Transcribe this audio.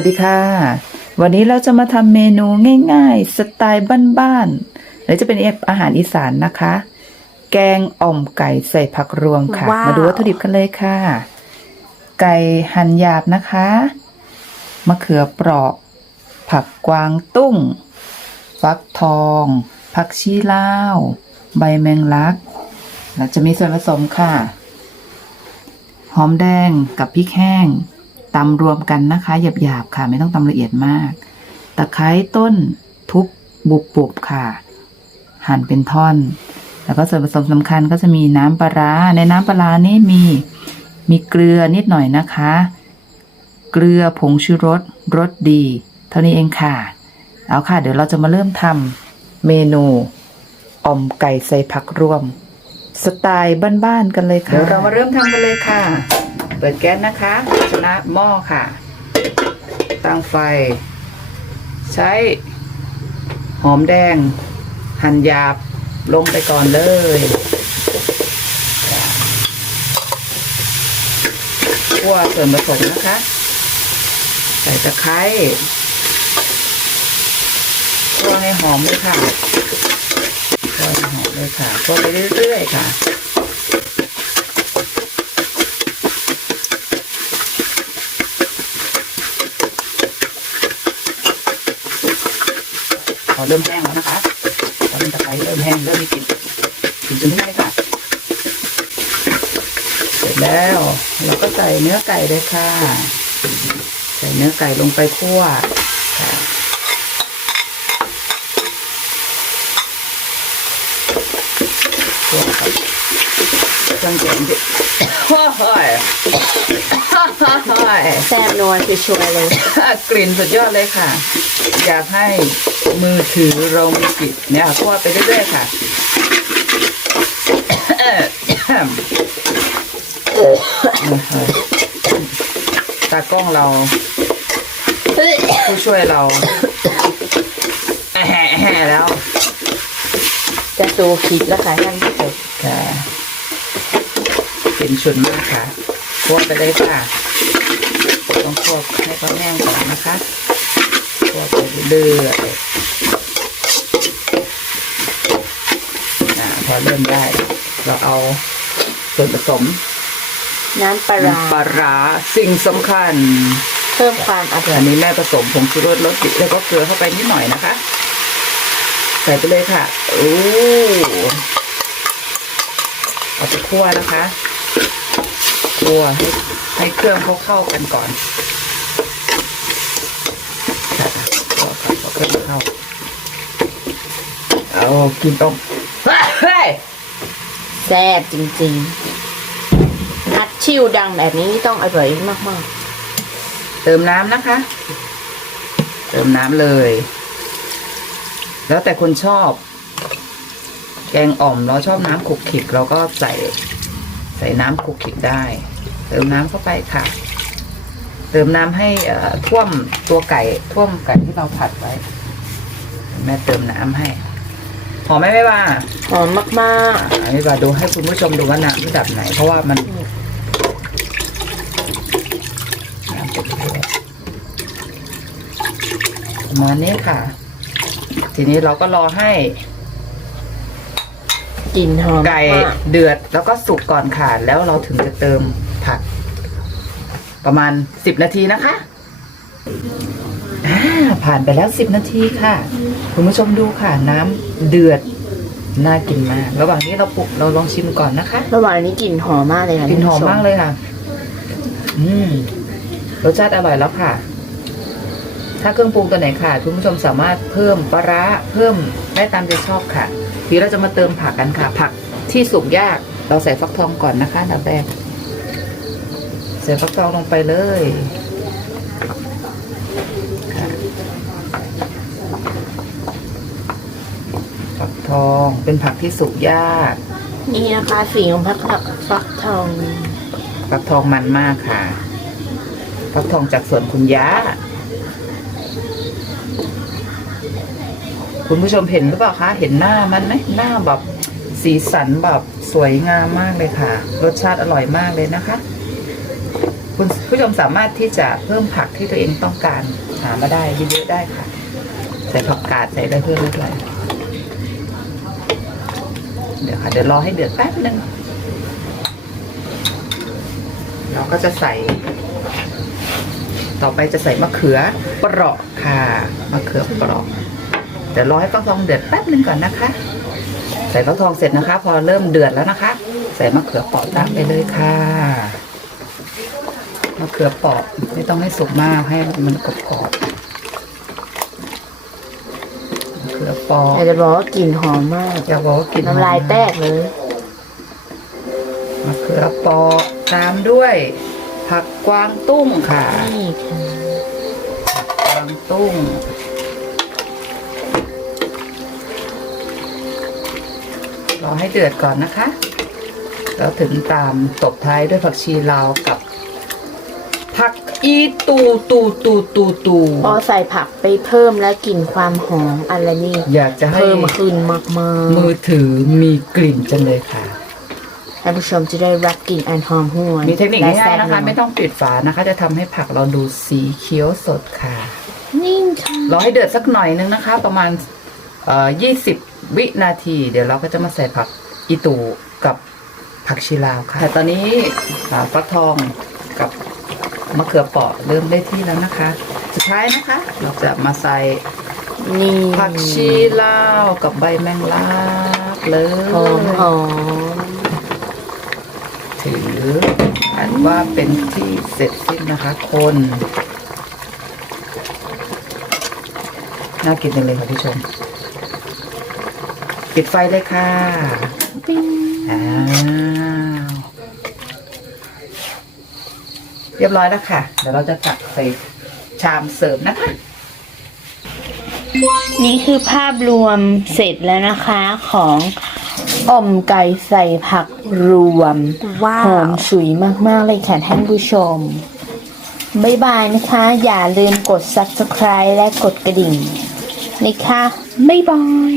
วัสดีค่ะ วันนี้เราจะมาทำเมนูง่ายๆ สไตล์บ้านๆหรือจะเป็นอาหารอีสานนะคะ แกงอ่อมไก่ใส่ผักรวมค่ะว้าวมาดูวัตถุดิบกันเลยค่ะ ไก่หั่นหยาบนะคะ มะเขือเปราะ ผักกวางตุ้ง ฟักทอง ผักชีลาว ใบแมงลักแล้วจะมีส่วนผสมค่ะ หอมแดงกับพริกแห้ง ตำรวมกันนะคะหยาบๆค่ะ ไม่ต้องตำละเอียดมาก ตะไคร้ต้นทุบบุบๆค่ะ หั่นเป็นท่อน แล้วก็ส่วนผสมสำคัญก็จะมีน้ำปลาร้าในน้ำปลาร้านี่มีมีเกลือนิดหน่อยนะคะ เกลือผงชูรสรสดี เท่านี้เองค่ะ เอาค่ะ เดี๋ยวเราจะมาเริ่มทำเมนูอ่อมไก่ใส่ผักรวม สไตล์บ้านๆกันเลยค่ะเดี๋ยวเรามาเริ่มทำกันเลยค่ะ เปิดแก๊สนะคะชนะหม้อค่ะ ตั้งไฟ ใช้ หอมแดง หั่นหยาบลงไปก่อนเลยคั่วส่วนผสมนะคะ ใส่ตะไคร้คั่วให้หอมเลยค่ะคั่วให้หอมเลยค่ะคั่วไปเรื่อยๆค่ะ อเริ่มแห้งแล้วนะคะพอเริ่มตะไคร้เริ่มแห้งเริ่มมีกลิ่นกลิ่นจนได้ค่ะ เสร็จแล้วเราก็ใส่เนื้อไก่เลยค่ะ ใส่เนื้อไก่ลงไปคั่วค่ะคั่วกับ เครื่องแกงดิโอ้โหยโอ้โหยแซ่บนัวคือชัวร์เลย กลิ่นสุดยอดเลยค่ะ อยากให้มือถือเรามีกลิ่นเนี่ยคั่วไปเรื่อยๆค่ะตากล้องเราผู้ช่วยเราแอะแห่แอะแห่แล้ว จะตูคิดแล้วค่ะท่านผู้ชมค่ะ กลิ่นฉุนมากค่ะคั่วไปเลยค่ะต้องคั่วให้เขาแห้งก่อนนะคะคั่วไปเรื่อยๆอ่าพอเริ่มได้ เราเอาส่วนผสม น้ำปลาร้าน้ำปลาร้าสิ่งสำคัญ เพิ่มความอร่ออัยนนี้แม่ผสมผงชูรสรสดิแล้วก็เกลือเข้าไปนิดหน่อยนะคะใส่ไปเลยค่ะโอ้เอาไปคั่วนะคะ คั่วให้ให้เครื่องเขาเข้ากันก่อนค่ะคั่วก่อนเอาเครื่องเข้าเอากินต้มเฮ้ยแซ่บจริงๆนัดชิวดังแบบนี้ต้องอร่อยมากเติมน้ำนะคะ เติมน้ำเลย แล้วแต่คนชอบ แกงอ่อมเราชอบน้ำขลุกขลิกเราก็ใส่ ใส่น้ำขลุกขลิกได้ เติมน้ำเข้าไปค่ะ เติมน้ำให้เอ่อท่วมตัวไก่ท่วมไก่ที่เราผัดไว้ แม่เติมน้ำให้หอมไหมไม่ว่าๆหอมมากอ่าไม่ว่าดูให้คุณผู้ชมดูว่าน้ำระดับไหน เพราะว่ามันน้ำเป็นเดือดประมาณนี้ค่ะ ทีนี้เราก็รอให้ๆ กลิ่นหอมไก่มากเดือดแล้วก็สุกก่อนค่ะ แล้วเราถึงจะเติมผัก ประมาณสิบนาทีนะคะอ่าผ่านไปแล้วสิบนาทีค่ะ คุณผู้ชมดูค่ะน้ำเดือดน่ากินมาก ระหว่างนี้เราปรุงเราลองชิมก่อนนะคะระหว่างนี้กลิ่นหอมมากเลยค่ะกลิ่นหอมท่ผู้ชมากเลยค่ะ อืมรสชาติอร่อยแล้วค่ะ ถ้าเครื่องปรุงตัวไหนค่ะคุณผู้ชมสามารถเพิ่มปลาร้าเพิ่มได้ตามใจชอบค่ะ ทีนี้เราจะมาเติมผักกันค่ะ ผักที่สุกยาก เราใส่ฟักทองก่อนนะคะอันดับแรกใส่ฟักทองลงไปเลยค่ะฟักทองเป็นผักที่สุกยาก นี่นะคะสีของพักฟักทอง ฟักทองมันมากค่ะ ฟักทองจากสวนคุณย่า คุณผู้ชมเห็นหรือเปล่าคะเห็นหน้ามันไหมหน้าแบบสีสันแบบสวยงามมากเลยค่ะ รสชาติอร่อยมากเลยนะคะ คุณผู้ชมสามารถที่จะเพิ่มผักที่ตัวเองต้องการหามาได้เยอะๆได้ค่ะ ใส่ผักกาดใส่อะไรเพิ่มได้ด้วยเดี๋ยวค่ะเดี๋ยวรอให้เดือดแป๊บนึงเราก็จะใส่ ต่อไปจะใส่มะเขือเปราะค่ะมะเขือเปราะ เดี๋ยวรอให้ฟักทองเดือดแป๊บนึงก่อนนะคะ ใส่ฟักทองเสร็จนะคะ พอเริ่มเดือดแล้วนะคะ ใส่มะเขือเปราะตามไปเลยค่ะมะเขือเปราะไม่ต้องให้สุกมากให้มันกรอบๆมะเขือเปราะอยากจะบอกว่ากลิ่นหอมมากอย่าบอกว่ากินน้ำลายแตกเลยมะเขือเปราะตามด้วย ผักกวางตุ้งค่ะนี่ค่ะกวางตุ้ง อให้เดือดก่อนนะคะ แล้วถึงตามตบท้ายด้วยผักชีลาวกับผักอีตูตูตูตูตูพอใส่ผักไปเพิ่มแล้วกลิ่นความหอมอะไรนี่อยากจะให้เพิ่มขึ้นมากมือถือมีกลิ่นจังเลยค่ะๆท่านผู้ชมจะได้รับกลิ่นอันหอมหวนมีเทคนิคและง่ายแซ่บๆนะคะไม่ต้องปิดฝานะคะ จะทำให้ผักเราดูสีเขียวสดค่ะนิ่งค่ะรอให้เดือดสักหน่อยนึงนะคะ ประมาณเอ่อยี่สิบ วินาที เดี๋ยวเราก็จะมาใส่ผักอีตูกับผักชีลาวค่ะแต่ตอนนี้อ่าฟักทองกับมะเขือเปราะเริ่มได้ที่แล้วนะคะ สุดท้ายนะคะ เราจะมาใส่นี่ผักชีลาวกับใบแมงลักเลยหอมหอมถืออันว่าเป็นที่เสร็จสิ้นนะคะ คนน่ากินจังเลยค่ะผู้ชม ปิดไฟเลยค่ะปิ้งอ้าวเรียบร้อยแล้วค่ะ เดี๋ยวเราจะตักใส่ชามเสิร์ฟนะคะ นี่คือภาพรวมเสร็จแล้วนะคะของอ่อมไก่ใส่ผักรวมว้าวหอมฉุยมากๆเลยค่ะท่านผู้ชมบ๊ายบายนะคะ อย่าลืมกด subscribe และกดกระดิ่งนะคะบ๊ายบาย